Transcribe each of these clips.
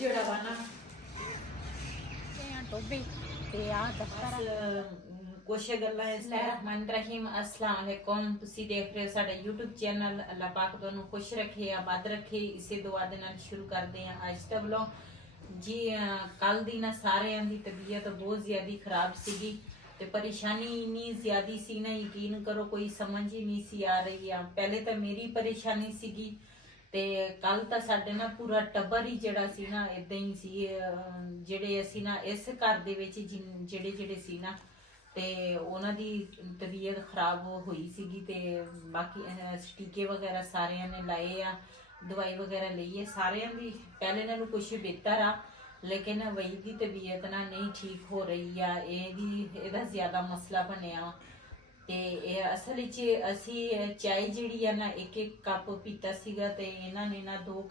ਜਿਹੜਾ ਵਾ ਨਾ ਟੋਬੇ ਤੇ ਆ ਦਫਤਰ ਕੁਛ ਗੱਲਾਂ ਰਹਿਮਾਨ ਰਹੀਮ अस्सलाम वालेकुम ਤੁਸੀਂ ਦੇਖ ਰਹੇ ਹੋ ਸਾਡਾ YouTube ਚੈਨਲ ਅੱਲਾਹ ਪਾਕ ਤੁਹਾਨੂੰ ਖੁਸ਼ ਰੱਖੇ ਆਬਾਦ ਰੱਖੇ ਇਸੇ ਦੁਆ ਦੇ ਨਾਲ ਸ਼ੁਰੂ ਕਰਦੇ ਹਾਂ ਅੱਜ ਦਾ ਵਲੋਗ ਜੀ ਕੱਲ ਦੀ ਨਾ ਸਾਰਿਆਂ ਦੀ ਤਬੀਅਤ ਬਹੁਤ ਜ਼ਿਆਦਾ ਖਰਾਬ ਸੀਗੀ ਤੇ ਪਰੇਸ਼ਾਨੀ ਇੰਨੀ ਜ਼ਿਆਦੀ ਸੀ ਨਾ ਯਕੀਨ ਕਰੋ ਕੋਈ ਸਮਝ ਹੀ ਨਹੀਂ ਸੀ ਆ ਰਹੀ ਆ ਪਹਿਲੇ ਤਾਂ ਮੇਰੀ ਪਰੇਸ਼ਾਨੀ ਸੀਗੀ ਤੇ ਕੱਲ ਤਾਂ ਸਾਡੇ ਨਾ ਪੂਰਾ ਟੱਬਰ ਹੀ ਜਿਹੜਾ ਸੀ ਨਾ ਇਦਾਂ ਹੀ ਸੀ ਜਿਹੜੇ ਅਸੀਂ ਨਾ ਇਸ ਘਰ ਦੇ ਵਿੱਚ ਜਿਹੜੇ ਸੀ ਨਾ ਤੇ ਉਹਨਾਂ ਦੀ ਤਬੀਅਤ ਖਰਾਬ ਹੋਈ ਸੀਗੀ ਤੇ ਬਾਕੀ ਟੀਕੇ ਵਗੈਰਾ ਸਾਰਿਆਂ ਨੇ ਲਾਏ ਆ ਦਵਾਈ ਵਗੈਰਾ ਲਈ ਹੈ ਸਾਰਿਆਂ ਦੀ ਪਹਿਲੇ ਨਾਲੋਂ ਕੁਛ ਬਿਹਤਰ ਆ ਲੇਕਿਨ ਵਈ ਦੀ ਤਬੀਅਤ ਨਾ ਨਹੀਂ ਠੀਕ ਹੋ ਰਹੀ ਆ ਇਹਦਾ ਜ਼ਿਆਦਾ ਮਸਲਾ ਬਣਿਆ ਤੇ ਇਹ ਅਸਲ ਵਿੱਚ ਅਸੀਂ ਚਾਹ ਜਿਹੜੀ ਆ ਨਾ ਇੱਕ ਕੱਪ ਪੀਤਾ ਸੀਗਾ ਤੇ ਇਹਨਾਂ ਨੇ ਨਾ 2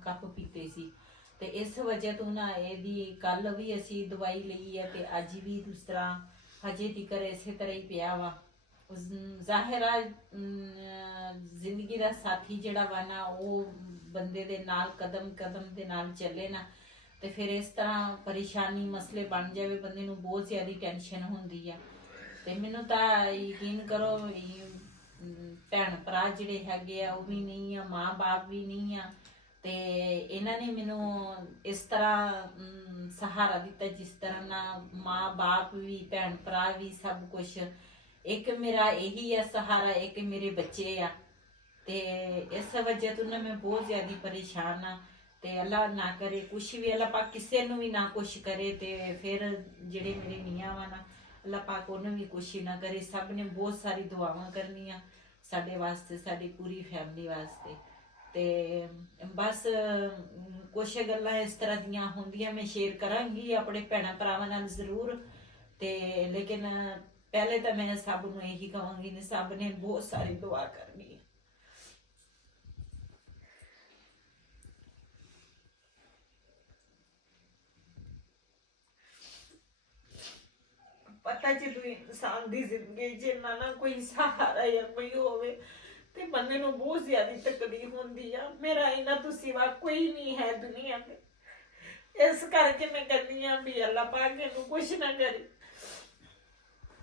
ਕੱਪ ਪੀਤੇ ਸੀ ਤੇ ਇਸ ਵਜ੍ਹਾ ਤੋਂ ਨਾ ਇਹਦੀ ਕੱਲ ਵੀ ਅਸੀਂ ਦਵਾਈ ਲਈ ਹੈ ਤੇ ਅੱਜ ਵੀ ਦੂਸਰਾ ਹਜੇ ਤੀਕਰ ਇਸੇ ਤਰ੍ਹਾਂ ਹੀ ਪਿਆ ਵਾ ਜ਼ਾਹਿਰਾ ਜ਼ਿੰਦਗੀ ਦਾ ਸਾਥੀ ਜਿਹੜਾ ਵਾ ਨਾ ਉਹ ਬੰਦੇ ਦੇ ਨਾਲ ਕਦਮ ਦੇ ਨਾਲ ਚੱਲੇ ਨਾ ਤੇ ਫਿਰ ਇਸ ਤਰ੍ਹਾਂ ਪਰੇਸ਼ਾਨੀ ਮਸਲੇ ਬਣ ਜਾਵੇ ਬੰਦੇ ਨੂੰ ਬਹੁਤ ਜ਼ਿਆਦਾ ਟੈਨਸ਼ਨ ਹੁੰਦੀ ਆ ਤੇ ਮੈਨੂੰ ਤਾਂ ਯਕੀਨ ਕਰੋ ਭੈਣ ਭਰਾ ਜਿਹੜੇ ਹੈਗੇ ਆ ਉਹ ਵੀ ਨਹੀਂ ਆ ਮਾਂ ਬਾਪ ਵੀ ਨਹੀਂ ਆ ਤੇ ਇਹਨਾਂ ਨੇ ਮੈਨੂੰ ਇਸ ਤਰ੍ਹਾਂ ਸਹਾਰਾ ਦਿੱਤਾ ਜਿਸ ਤਰ੍ਹਾਂ ਨਾ ਮਾਂ ਬਾਪ ਵੀ ਭੈਣ ਭਰਾ ਵੀ ਸਭ ਕੁਝ ਇੱਕ ਮੇਰਾ ਇਹੀ ਆ ਸਹਾਰਾ ਇੱਕ ਮੇਰੇ ਬੱਚੇ ਆ ਤੇ ਇਸ ਵਜ੍ਹਾ ਤੋਂ ਨਾ ਮੈਂ ਬਹੁਤ ਜ਼ਿਆਦਾ ਪਰੇਸ਼ਾਨ ਆ ਤੇ ਅੱਲਾ ਨਾ ਕਰੇ ਕੁਛ ਵੀ ਅੱਲਾ ਪਾਕ ਕਿਸੇ ਨੂੰ ਵੀ ਨਾ ਕੁਛ ਕਰੇ ਤੇ ਫਿਰ ਜਿਹੜੇ ਮੇਰੇ ਮੀਆਂ ਵਾ ਨਾ ਅੱਲਾਹ ਪਾਕ ਉਹਨੂੰ ਵੀ ਕੁਛ ਨਾ ਕਰੇ ਸਭ ਨੇ ਬਹੁਤ ਸਾਰੀ ਦੁਆਵਾਂ ਕਰਨੀਆਂ ਸਾਡੇ ਵਾਸਤੇ ਸਾਡੀ ਪੂਰੀ ਫੈਮਿਲੀ ਵਾਸਤੇ ਤੇ ਬਸ ਕੁਛ ਗੱਲਾਂ ਇਸ ਤਰ੍ਹਾਂ ਦੀਆਂ ਹੁੰਦੀਆਂ ਮੈਂ ਸ਼ੇਅਰ ਕਰਾਂਗੀ ਆਪਣੇ ਭੈਣਾਂ ਭਰਾਵਾਂ ਨਾਲ ਜ਼ਰੂਰ ਤੇ ਲੇਕਿਨ ਪਹਿਲੇ ਤਾਂ ਮੈਂ ਸਭ ਨੂੰ ਇਹੀ ਕਹਾਂਗੀ ਨੇ ਸਭ ਨੇ ਬਹੁਤ ਸਾਰੀ ਦੁਆ ਕਰਨੀ ਪਤਾ ਜਦੋਂ ਇਨਸਾਨ ਦੀ ਜ਼ਿੰਦਗੀ ਜਿੰਨਾ ਨਾ ਕੋਈ ਸਹਾਰਾ ਜਾਂ ਕੋਈ ਹੋਵੇ ਤੇ ਬੰਦੇ ਨੂੰ ਬਹੁਤ ਜ਼ਿਆਦਾ ਤਕਲੀਫ ਹੁੰਦੀ ਆ ਮੇਰਾ ਇਹਨਾਂ ਤੋਂ ਸਿਵਾ ਕੋਈ ਨਹੀਂ ਹੈ ਦੁਨੀਆ ਤੇ ਇਸ ਕਰਕੇ ਮੈਂ ਕਹਿੰਦੀ ਆ ਵੀ ਅੱਲਾਹ ਪਾਕ ਇਹਨੂੰ ਕੁਛ ਨਾ ਕਰੇ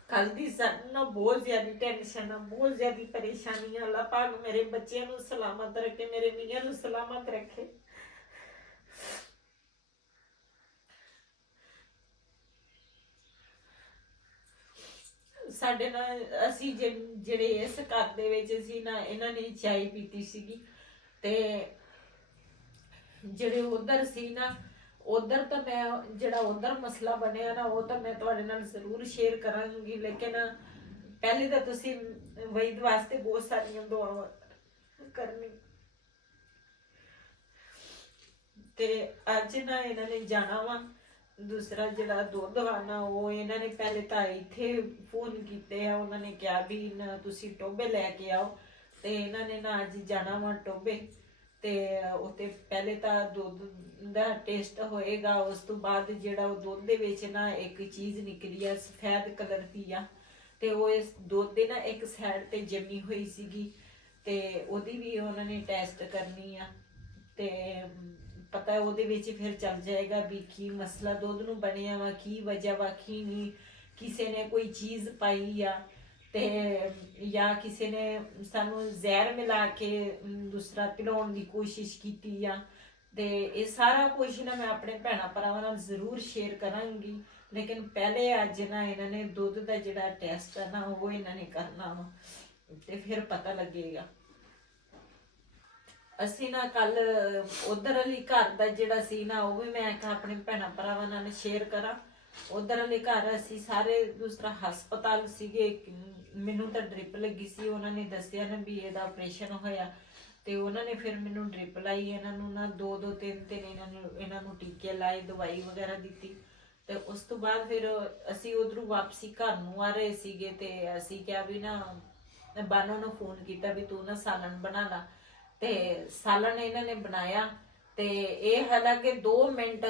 ਕੱਲ ਦੀ ਸਾਨੂੰ ਬਹੁਤ ਜ਼ਿਆਦਾ ਟੈਨਸ਼ਨ ਆ ਬਹੁਤ ਜ਼ਿਆਦਾ ਪਰੇਸ਼ਾਨੀ ਆ ਅੱਲਾਹ ਪਾਕ ਮੇਰੇ ਬੱਚਿਆਂ ਨੂੰ ਸਲਾਮਤ ਰੱਖੇ ਮੇਰੇ ਮੀਆਂ ਨੂੰ ਸਲਾਮਤ ਰੱਖੇ ਸਾਡੇ ਨਾਲ ਅਸੀਂ ਜਿਹੜੇ ਇਸ ਘਰ ਦੇ ਵਿੱਚ ਸੀ ਨਾ ਇਹਨਾਂ ਨੇ ਚਾਹ ਪੀਤੀ ਸੀਗੀ ਤੇ ਜਿਹੜੇ ਉਧਰ ਸੀ ਨਾ ਉਧਰ ਤਾਂ ਮੈਂ ਜਿਹੜਾ ਉਧਰ ਮਸਲਾ ਬਣਿਆ ਨਾ ਉਹ ਤਾਂ ਮੈਂ ਤੁਹਾਡੇ ਨਾਲ ਜ਼ਰੂਰ ਸ਼ੇਅਰ ਕਰਾਂਗੀ ਲੇਕਿਨ ਪਹਿਲੇ ਤਾਂ ਤੁਸੀਂ ਵਈਦ ਵਾਸਤੇ ਬਹੁਤ ਸਾਰੀਆਂ ਦੁਆਵਾਂ ਕਰਨੀ ਤੇ ਅੱਜ ਨਾ ਇਹਨਾਂ ਨੇ ਜਾਣਾ ਵਾ ਦੂਸਰਾ ਜਿਹੜਾ ਦੁੱਧ ਵਾ ਨਾ ਉਹ ਇਹਨਾਂ ਨੇ ਪਹਿਲੇ ਤਾਂ ਇੱਥੇ ਫੋਨ ਕੀਤੇ ਆ ਉਹਨਾਂ ਨੇ ਕਿਹਾ ਵੀ ਨਾ ਤੁਸੀਂ ਟੋਬੇ ਲੈ ਕੇ ਆਓ ਤੇ ਇਹਨਾਂ ਨੇ ਨਾ ਅੱਜ ਜਾਣਾ ਵਾ ਟੋਬੇ ਤੇ ਉੱਥੇ ਪਹਿਲੇ ਤਾਂ ਦੁੱਧ ਦਾ ਟੇਸਟ ਹੋਏਗਾ ਉਸ ਤੋਂ ਬਾਅਦ ਜਿਹੜਾ ਉਹ ਦੁੱਧ ਦੇ ਵਿੱਚ ਨਾ ਇੱਕ ਚੀਜ਼ ਨਿਕਲੀ ਆ ਸਫੈਦ ਕਲਰ ਦੀ ਆ ਤੇ ਉਹ ਇਸ ਦੁੱਧ ਦੇ ਨਾ ਇੱਕ ਸਾਈਡ ਤੇ ਜੰਮੀ ਹੋਈ ਸੀਗੀ ਤੇ ਉਹਦੀ ਵੀ ਉਹਨਾਂ ਨੇ ਟੈਸਟ ਕਰਨੀ ਆ ਤੇ ਪਤਾ ਉਹਦੇ ਵਿੱਚ ਫਿਰ ਚੱਲ ਜਾਏਗਾ ਵੀ ਕੀ ਮਸਲਾ ਦੁੱਧ ਨੂੰ ਬਣਿਆ ਵਾ ਕੀ ਵਜ੍ਹਾ ਵਾ ਕੀ ਨਹੀਂ ਕਿਸੇ ਨੇ ਕੋਈ ਚੀਜ਼ ਪਾਈ ਆ ਤੇ ਜਾਂ ਕਿਸੇ ਨੇ ਸਾਨੂੰ ਜ਼ਹਿਰ ਮਿਲਾ ਕੇ ਦੂਸਰਾ ਪਿਲਾਉਣ ਦੀ ਕੋਸ਼ਿਸ਼ ਕੀਤੀ ਆ ਤੇ ਇਹ ਸਾਰਾ ਕੁਝ ਨਾ ਮੈਂ ਆਪਣੇ ਭੈਣਾਂ ਭਰਾਵਾਂ ਨਾਲ ਜ਼ਰੂਰ ਸ਼ੇਅਰ ਕਰਾਂਗੀ ਲੇਕਿਨ ਪਹਿਲੇ ਅੱਜ ਨਾ ਇਹਨਾਂ ਨੇ ਦੁੱਧ ਦਾ ਜਿਹੜਾ ਟੈਸਟ ਹੈ ਨਾ ਉਹ ਇਹਨਾਂ ਨੇ ਕਰਨਾ ਵਾ ਤੇ ਫਿਰ ਪਤਾ ਲੱਗੇਗਾ ਅਸੀਂ ਨਾ ਕੱਲ ਉਧਰ ਵਾਲੀ ਘਰ ਦਾ ਜਿਹੜਾ ਸੀ ਨਾ ਉਹ ਵੀ ਮੈਂ ਆਪਣੇ ਭੈਣਾਂ ਭਰਾਵਾਂ ਨਾਲ ਸ਼ੇਅਰ ਕਰਾਂ ਉਧਰ ਵਾਲੇ ਘਰ ਅਸੀਂ ਸਾਰੇ ਦੂਸਰਾ ਹਸਪਤਾਲ ਸੀਗੇ ਮੈਨੂੰ ਤਾਂ ਡ੍ਰਿਪ ਲੱਗੀ ਸੀ ਉਹਨਾਂ ਨੇ ਦੱਸਿਆ ਨਾ ਵੀ ਇਹਦਾ ਆਪਰੇਸ਼ਨ ਹੋਇਆ ਤੇ ਉਹਨਾਂ ਨੇ ਫਿਰ ਮੈਨੂੰ ਡ੍ਰਿਪ ਲਾਈ ਇਹਨਾਂ ਨੂੰ ਨਾ 2-3 ਇਹਨਾਂ ਨੂੰ ਟੀਕੇ ਲਾਏ ਦਵਾਈ ਵਗੈਰਾ ਦਿੱਤੀ ਤੇ ਉਸ ਤੋਂ ਬਾਅਦ ਫਿਰ ਅਸੀਂ ਉਧਰੋਂ ਵਾਪਸੀ ਘਰ ਨੂੰ ਆ ਰਹੇ ਸੀਗੇ ਤੇ ਅਸੀਂ ਕਿਹਾ ਵੀ ਨਾ ਬਾਨੋ ਨੂੰ ਫੋਨ ਕੀਤਾ ਵੀ ਤੂੰ ਨਾ ਸਾਲਣ ਬਣਾ ਲਾ ਤੇ ਸਾਲਣ ਇਹਨਾਂ ਨੇ ਬਣਾਇਆ ਤੇ ਇਹ ਹਾਲਾਂਕਿ 2 ਮਿੰਟ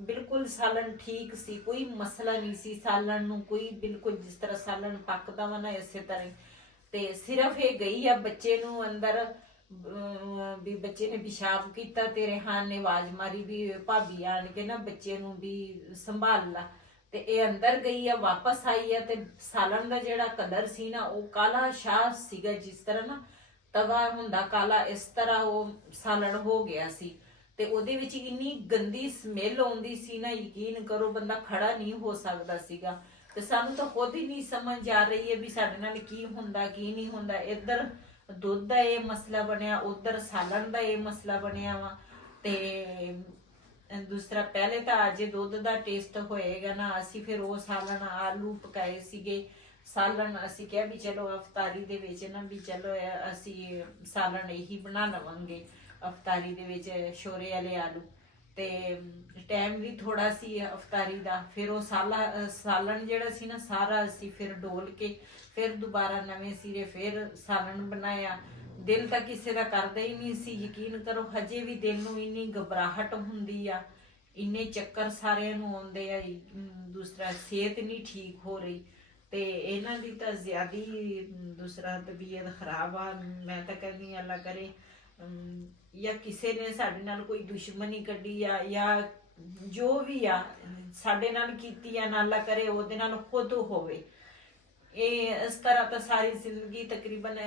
ਬਿਲਕੁਲ ਸਾਲਣ ਠੀਕ ਸੀ ਕੋਈ ਮਸਲਾ ਨਹੀਂ ਸੀ ਸਾਲਣ ਨੂੰ ਕੋਈ ਬਿਲਕੁਲ ਜਿਸ ਤਰ੍ਹਾਂ ਸਾਲਣ ਪੱਕਦਾ ਵਾ ਨਾ ਇਸੇ ਤਰ੍ਹਾਂ ਤੇ ਸਿਰਫ ਇਹ ਗਈ ਆ ਬੱਚੇ ਨੂੰ ਅੰਦਰ ਵੀ ਬੱਚੇ ਨੇ ਪਿਸ਼ਾਬ ਕੀਤਾ ਤੇ ਰਿਹਾਨ ਨੇ ਆਵਾਜ਼ ਮਾਰੀ ਵੀ ਭਾਬੀ ਆਣ ਕੇ ਨਾ ਬੱਚੇ ਨੂੰ ਵੀ ਸੰਭਾਲ ਲਾ। ਤੇ ਇਹ ਅੰਦਰ ਗਈ ਆ, ਵਾਪਸ ਆਈ ਆ ਤੇ ਸਾਲਣ ਦਾ ਜਿਹੜਾ ਕਲਰ ਸੀ ਨਾ ਉਹ ਕਾਲਾ ਸ਼ਾਹ ਸੀਗਾ, ਜਿਸ ਤਰ੍ਹਾਂ ਨਾ ਤਵਾ ਹੁੰਦਾ ਕਾਲਾ, ਇਸ ਤਰ੍ਹਾਂ ਉਹ ਸਾਲਣ ਹੋ ਗਿਆ ਸੀ। ਤੇ ਉਹਦੇ ਵਿੱਚ ਇੰਨੀ ਗੰਦੀ ਸਮੈਲ ਆਉਂਦੀ ਸੀ ਨਾ, ਯਕੀਨ ਕਰੋ ਬੰਦਾ ਖੜਾ ਨਹੀਂ ਹੋ ਸਕਦਾ ਸੀਗਾ। ਤੇ ਸਾਨੂੰ ਤਾਂ ਖੁਦ ਹੀ ਨਹੀਂ ਸਮਝ ਆ ਰਹੀ ਹੈ ਵੀ ਸਾਡੇ ਨਾਲ ਕੀ ਹੁੰਦਾ ਕੀ ਨਹੀਂ ਹੁੰਦਾ। ਇੱਧਰ ਦੁੱਧ ਦਾ ਇਹ ਮਸਲਾ ਬਣਿਆ, ਉਧਰ ਸਾਲਣ ਦਾ ਇਹ ਮਸਲਾ ਬਣਿਆ ਵਾ। ਤੇ ਦੂਸਰਾ ਪਹਿਲੇ ਤਾਂ ਅੱਜ ਦੁੱਧ ਦਾ ਟੇਸਟ ਹੋਏਗਾ ਨਾ, ਅਸੀਂ ਫਿਰ ਉਹ ਸਾਲਣ ਆਲੂ ਪਕਾਏ ਸੀਗੇ। ਸਾਲਣ ਅਸੀਂ ਕਿਹਾ ਵੀ ਚਲੋ ਅਫਤਾਰੀ ਦੇ ਵਿੱਚ ਨਾ ਵੀ ਚਲੋ ਅਸੀਂ ਸਾਲਣ ਇਹੀ ਬਣਾ ਲਵਾਂਗੇ ਅਫਤਾਰੀ ਦੇ ਵਿੱਚ, ਸ਼ੋਰੇ ਵਾਲੇ ਆਲੂ। ਤੇ ਟਾਈਮ ਵੀ ਥੋੜਾ ਸੀ ਅਫਤਾਰੀ ਦਾ। ਫਿਰ ਉਹ ਸਾਲਣ ਜਿਹੜਾ ਸੀ ਨਾ ਸਾਰਾ ਅਸੀਂ ਫਿਰ ਡੋਲ ਕੇ ਫਿਰ ਦੁਬਾਰਾ ਨਵੇਂ ਸਿਰੇ ਫਿਰ ਸਾਲਣ ਬਣਾਇਆ। ਦਿਲ ਤਾਂ ਕਿਸੇ ਦਾ ਕਰਦਾ ਹੀ ਨਹੀਂ ਸੀ, ਯਕੀਨ ਕਰੋ ਹਜੇ ਵੀ ਦਿਲ ਨੂੰ ਇੰਨੀ ਘਬਰਾਹਟ ਹੁੰਦੀ ਆ, ਇੰਨੇ ਚੱਕਰ ਸਾਰਿਆਂ ਨੂੰ ਆਉਂਦੇ ਆ। ਦੂਸਰਾ ਸਿਹਤ ਨਹੀਂ ਠੀਕ ਹੋ ਰਹੀ ਤੇ ਇਹਨਾਂ ਦੀ ਤਾਂ ਜ਼ਿਆਦੀ ਦੂਸਰਾ ਤਬੀਅਤ ਖਰਾਬ ਆ। ਮੈਂ ਤਾਂ ਕਹਿੰਦੀ ਅੱਲਾ ਕਰੇ ਜਾਂ ਕਿਸੇ ਨੇ ਸਾਡੇ ਨਾਲ ਕੋਈ ਦੁਸ਼ਮਣੀ ਕੱਢੀ ਆ ਜਾਂ ਜੋ ਵੀ ਆ ਸਾਡੇ ਨਾਲ ਕੀਤੀ ਆ ਨਾ, ਅੱਲਾ ਕਰੇ ਉਹਦੇ ਨਾਲ ਖੁਦ ਹੋਵੇ। ਇਹ ਇਸ ਤਰ੍ਹਾਂ ਤਾਂ ਸਾਰੀ ਜ਼ਿੰਦਗੀ ਤਕਰੀਬਨ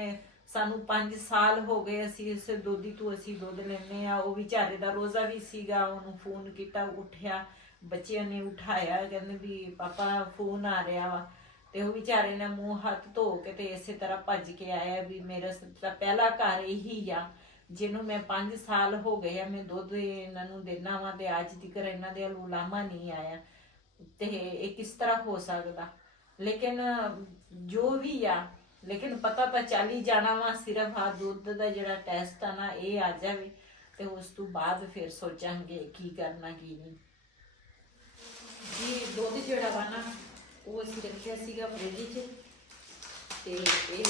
ਸਾਨੂੰ 5 ਸਾਲ ਹੋ ਗਏ ਅਸੀਂ ਇਸ ਦੋਧੀ ਤੋਂ ਅਸੀਂ ਦੁੱਧ ਲੈਂਦੇ ਆ। ਉਹ ਵਿਚਾਰੇ ਦਾ ਰੋਜ਼ਾ ਵੀ ਸੀਗਾ, ਉਹਨੂੰ ਫੋਨ ਕੀਤਾ, ਉੱਠਿਆ, ਬੱਚਿਆਂ ਨੇ ਉਠਾਇਆ, ਕਹਿੰਦੇ ਵੀ ਪਾਪਾ ਫੋਨ ਆ ਰਿਹਾ ਵਾ। ਤੇ ਉਹ ਵਿਚਾਰੇ ਨੇ ਮੂੰਹ ਹੱਥ ਧੋ ਕੇ ਤੇ ਇਸੇ ਤਰ੍ਹਾਂ ਭੱਜ ਕੇ ਆਇਆ ਵੀ ਮੇਰਾ ਤਾਂ ਪਹਿਲਾ ਘਰ ਇਹੀ ਆ ਜਿਹਨੂੰ ਮੈਂ 5 ਸਾਲ ਹੋ ਗਏ ਆ ਮੈਂ ਦੁੱਧ ਇਹਨਾਂ ਨੂੰ ਦੇਣਾ ਵਾ ਤੇ ਅੱਜ ਤੱਕ ਇਹਨਾਂ ਦੇ ਉਲਾਮਾ ਨਹੀਂ ਆਇਆ। ਤੇ ਇਹ ਕਿਸ ਤਰ੍ਹਾਂ ਹੋ ਸਕਦਾ? ਲੇਕਿਨ ਜੋ ਵੀ ਆ, ਲੇਕਿਨ ਪਤਾ ਤਾਂ ਚੱਲ ਹੀ ਜਾਣਾ ਵਾ। ਸਿਰਫ ਆ ਦੁੱਧ ਦਾ ਜਿਹੜਾ ਟੈਸਟ ਆ ਨਾ ਇਹ ਆ ਜਾਵੇ ਤੇ ਉਸ ਤੋਂ ਬਾਅਦ ਫਿਰ ਸੋਚਾਂਗੇ ਕੀ ਕਰਨਾ ਕੀ ਨਹੀਂ। ਜੀ ਦੁੱਧ ਜਿਹੜਾ ਵਾ ਨਾ ਉਹ ਅਸੀਂ ਰੱਖਿਆ ਸੀਗਾ ਫ੍ਰਿਜ 'ਚ ਤੇ ਇਹ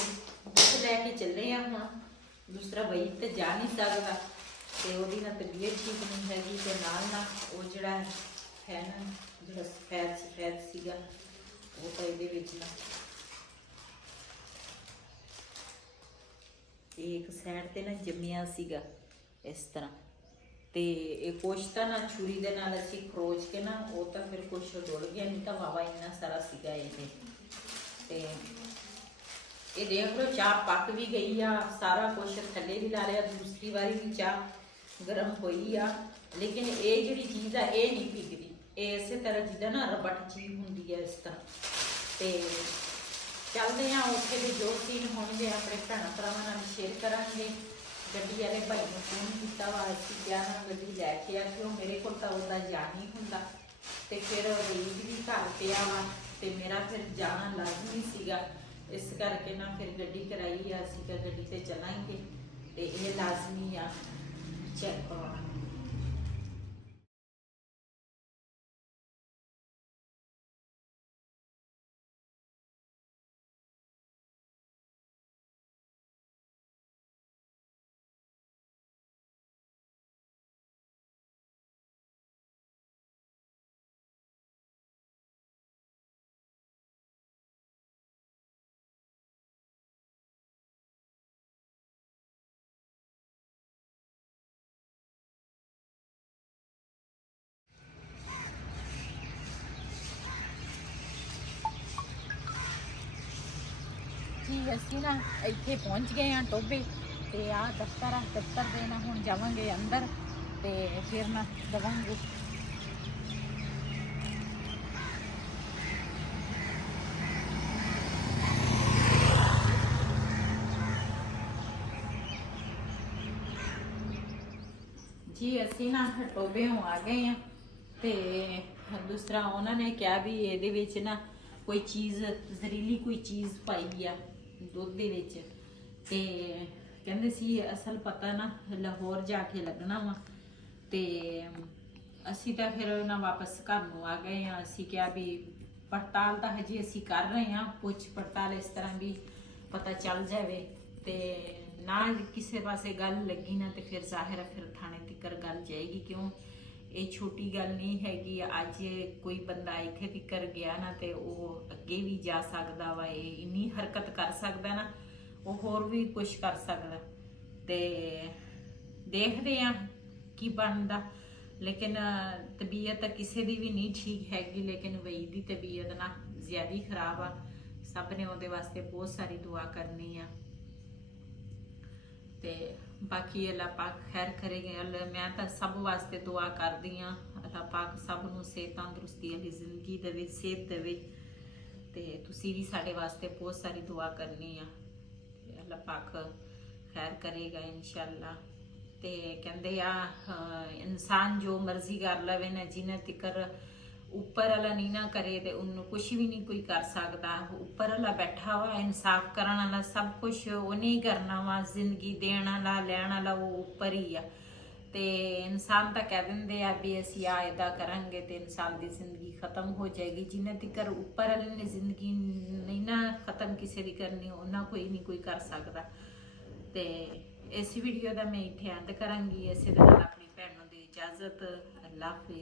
ਦੁੱਧ ਲੈ ਕੇ ਚੱਲੇ ਆ ਹੁਣ। ਦੂਸਰਾ ਬਈ ਤੇ ਜਾ ਨਹੀਂ ਸਕਦਾ ਤੇ ਉਹਦੀ ਨਾ ਤਬੀਅਤ ਠੀਕ ਨਹੀਂ ਹੈਗੀ ਤੇ ਨਾਲ ਉਹ ਜਿਹੜਾ ਹੈ ਨਾ ਜਿਹੜਾ ਸਫੈਦ ਸੀਗਾ ਉਹ ਤਾਂ ਇਹਦੇ ਵਿੱਚ ਨਾ ਇੱਕ ਸਾਈਡ ਤੇ ਨਾ ਜੰਮਿਆ ਸੀਗਾ ਇਸ ਤਰ੍ਹਾਂ। ਤੇ ਇਹ ਕੁਛ ਤਾਂ ਨਾ ਛੁਰੀ ਦੇ ਨਾਲ ਅਸੀਂ ਖਰੋਚ ਕੇ ਨਾ ਉਹ ਤਾਂ ਫਿਰ ਕੁਛ ਡੁੱਲ ਗਿਆ, ਨਹੀਂ ਤਾਂ ਵਾਵਾ ਇੰਨਾ ਸਾਰਾ ਸੀਗਾ ਇਹ। ਤੇ ਇਹ ਦੇਖ ਲਓ ਚਾਹ ਪੱਕ ਵੀ ਗਈ ਆ, ਸਾਰਾ ਕੁਛ ਥੱਲੇ ਵੀ ਲਾ ਲਿਆ, ਦੂਸਰੀ ਵਾਰੀ ਵੀ ਚਾਹ ਗਰਮ ਹੋਈ ਆ। ਲੇਕਿਨ ਇਹ ਜਿਹੜੀ ਚੀਜ਼ ਆ ਇਹ ਨਹੀਂ ਭਿੱਗਦੀ, ਇਹ ਇਸੇ ਤਰ੍ਹਾਂ ਜਿੱਦਾਂ ਨਾ ਰਬਟ ਚੀਜ਼ ਹੁੰਦੀ ਹੈ ਇਸ ਤਰ੍ਹਾਂ। ਤੇ ਚੱਲਦੇ ਆ ਉੱਥੇ ਦੇ ਜੋ ਸੀਨ ਹੋਣਗੇ ਆਪਣੇ ਭੈਣਾਂ ਭਰਾਵਾਂ ਨਾਲ ਸ਼ੇਅਰ ਕਰਾਂਗੇ। ਗੱਡੀ ਵਾਲੇ ਭਾਈ ਨੂੰ ਫੋਨ ਕੀਤਾ ਵਾ, ਅਸੀਂ ਕਿਹਾ ਨਾ ਗੱਡੀ ਲੈ ਕੇ ਆ, ਕਿਉਂ ਮੇਰੇ ਕੋਲ ਤਾਂ ਉਹਦਾ ਜਾ ਨਹੀਂ ਹੁੰਦਾ ਤੇ ਫਿਰ ਰੀਤ ਵੀ ਘਰ ਪਿਆ ਵਾ ਤੇ ਮੇਰਾ ਫਿਰ ਜਾਣਾ ਲਾਜ਼ਮੀ ਸੀਗਾ। ਇਸ ਕਰਕੇ ਨਾ ਫਿਰ ਗੱਡੀ ਕਰਾਈ ਆ, ਅਸੀਂ ਕਿ ਗੱਡੀ ਤੇ ਚਲਾਂਗੇ ਤੇ ਇਹ ਲਾਜ਼ਮੀ ਆ ਚੈੱਕ ਕਰਾਉਣਾ। ਜੀ ਅਸੀਂ ਨਾ ਇੱਥੇ ਪਹੁੰਚ ਗਏ ਆ ਟੋਬੇ ਤੇ ਆ ਦਫ਼ਤਰ ਦੇ ਨਾ ਹੁਣ ਜਾਵਾਂਗੇ ਅੰਦਰ ਤੇ ਫਿਰ ਨਾ ਦਵਾਂਗੇ। ਜੀ ਅਸੀਂ ਨਾ ਟੋਬੇ ਨੂੰ ਆ ਗਏ ਆ ਤੇ ਦੂਸਰਾ ਉਹਨਾਂ ਨੇ ਕਿਹਾ ਵੀ ਇਹਦੇ ਵਿੱਚ ਨਾ ਕੋਈ ਚੀਜ਼ ਜ਼ਹਿਰੀਲੀ ਕੋਈ ਚੀਜ਼ ਪਾਈ ਆ ਦੁੱਧ ਦੇ ਵਿੱਚ। ਤੇ ਕਹਿੰਦੇ ਸੀ ਅਸਲ ਪਤਾ ਨਾ ਲਾਹੌਰ ਜਾ ਕੇ ਲੱਗਣਾ ਵਾ ਤੇ ਅਸੀਂ ਤਾਂ ਫਿਰ ਨਾ ਵਾਪਸ ਘਰ ਨੂੰ ਆ ਗਏ ਆ। ਅਸੀਂ ਕਿਹਾ ਵੀ ਪੜਤਾਲ ਤਾਂ ਹਜੇ ਅਸੀਂ ਕਰ ਰਹੇ ਆ, ਪੁੱਛ ਪੜਤਾਲ ਇਸ ਤਰ੍ਹਾਂ ਵੀ ਪਤਾ ਚੱਲ ਜਾਵੇ ਤੇ ਨਾ ਕਿਸੇ ਪਾਸੇ ਗੱਲ ਲੱਗੀ ਨਾ ਤੇ ਫਿਰ ਜ਼ਾਹਿਰ ਫਿਰ ਥਾਣੇ ਤੱਕ ਗੱਲ ਜਾਏਗੀ। ਕਿਉਂ ਇਹ ਛੋਟੀ ਗੱਲ ਨਹੀਂ ਹੈਗੀ। ਅੱਜ ਕੋਈ ਬੰਦਾ ਇੱਥੇ ਤੱਕ ਗਿਆ ਨਾ ਤੇ ਉਹ ਅੱਗੇ ਵੀ ਜਾ ਸਕਦਾ ਵਾ, ਇਹ ਇੰਨੀ ਹਰਕਤ ਕਰ ਸਕਦਾ ਨਾ, ਉਹ ਹੋਰ ਵੀ ਕੁਝ ਕਰ ਸਕਦਾ। ਤੇ ਦੇਖਦੇ ਆ ਕੀ ਬਣਦਾ। ਲੇਕਿਨ ਤਬੀਅਤ ਕਿਸੇ ਦੀ ਵੀ ਨਹੀਂ ਠੀਕ ਹੈਗੀ, ਲੇਕਿਨ ਵਈ ਦੀ ਤਬੀਅਤ ਨਾ ਜ਼ਿਆਦਾ ਹੀ ਖਰਾਬ ਆ। ਸਭ ਨੇ ਉਹਦੇ ਵਾਸਤੇ ਬਹੁਤ ਸਾਰੀ ਦੁਆ ਕਰਨੀ ਆ ਤੇ ਬਾਕੀ ਅੱਲਾਹ ਪਾਕ ਖੈਰ ਕਰੇਗਾ। ਮੈਂ ਤਾਂ ਸਭ ਵਾਸਤੇ ਦੁਆ ਕਰਦੀ ਆ, ਅੱਲਾਹ ਪਾਕ ਸਭ ਨੂੰ ਸਿਹਤ ਤੰਦਰੁਸਤੀ ਵਾਲੀ ਜ਼ਿੰਦਗੀ ਦੇਵੇ, ਸਿਹਤ ਦੇਵੇ। ਤੇ ਤੁਸੀਂ ਵੀ ਸਾਡੇ ਵਾਸਤੇ ਬਹੁਤ ਸਾਰੀ ਦੁਆ ਕਰਨੀ ਆ ਤੇ ਅੱਲਾਹ ਪਾਕ ਖੈਰ ਕਰੇਗਾ ਇਨਸ਼ਾਅੱਲਾ। ਤੇ ਕਹਿੰਦੇ ਆ ਇਨਸਾਨ ਜੋ ਮਰਜ਼ੀ ਕਰ ਲਵੇ ਨਾ, ਜਿੰਨਾ ਤਿਕਰ ਉੱਪਰ ਵਾਲਾ ਨਹੀਂ ਨਾ ਕਰੇ ਤੇ ਉਹਨੂੰ ਕੁਝ ਵੀ ਨਹੀਂ ਕੋਈ ਕਰ ਸਕਦਾ। ਉੱਪਰ ਵਾਲਾ ਬੈਠਾ ਵਾ, ਇਨਸਾਫ ਕਰਨ ਵਾਲਾ, ਸਭ ਕੁਝ ਉਹਨੇ ਹੀ ਕਰਨਾ ਵਾ। ਜ਼ਿੰਦਗੀ ਦੇਣ ਵਾਲਾ ਲੈਣ ਵਾਲਾ ਉਹ ਉੱਪਰ ਹੀ ਆ। ਤੇ ਇਨਸਾਨ ਤਾਂ ਕਹਿ ਦਿੰਦੇ ਆ ਵੀ ਅਸੀਂ ਆ ਇਦਾਂ ਕਰਾਂਗੇ ਤੇ ਇਨਸਾਨ ਦੀ ਜ਼ਿੰਦਗੀ ਖਤਮ ਹੋ ਜਾਏਗੀ। ਜਿੰਨਾ ਤਿਕਰ ਉੱਪਰ ਵਾਲੇ ਨੇ ਜ਼ਿੰਦਗੀ ਨਹੀਂ ਨਾ ਖਤਮ ਕਿਸੇ ਦੀ ਕਰਨੀ, ਉਹਨਾਂ ਕੋਈ ਨਹੀਂ ਕੋਈ ਕਰ ਸਕਦਾ। ਤੇ ਇਸ ਵੀਡੀਓ ਦਾ ਮੈਂ ਇੱਥੇ ਐਂਡ ਕਰਾਂਗੀ। ਇਸੇ ਦੇ ਨਾਲ ਆਪਣੀ ਭੈਣ ਨੂੰ ਦੇ ਇਜਾਜ਼ਤ। ਅੱਲਾਹ ਹਾਫਿਜ਼।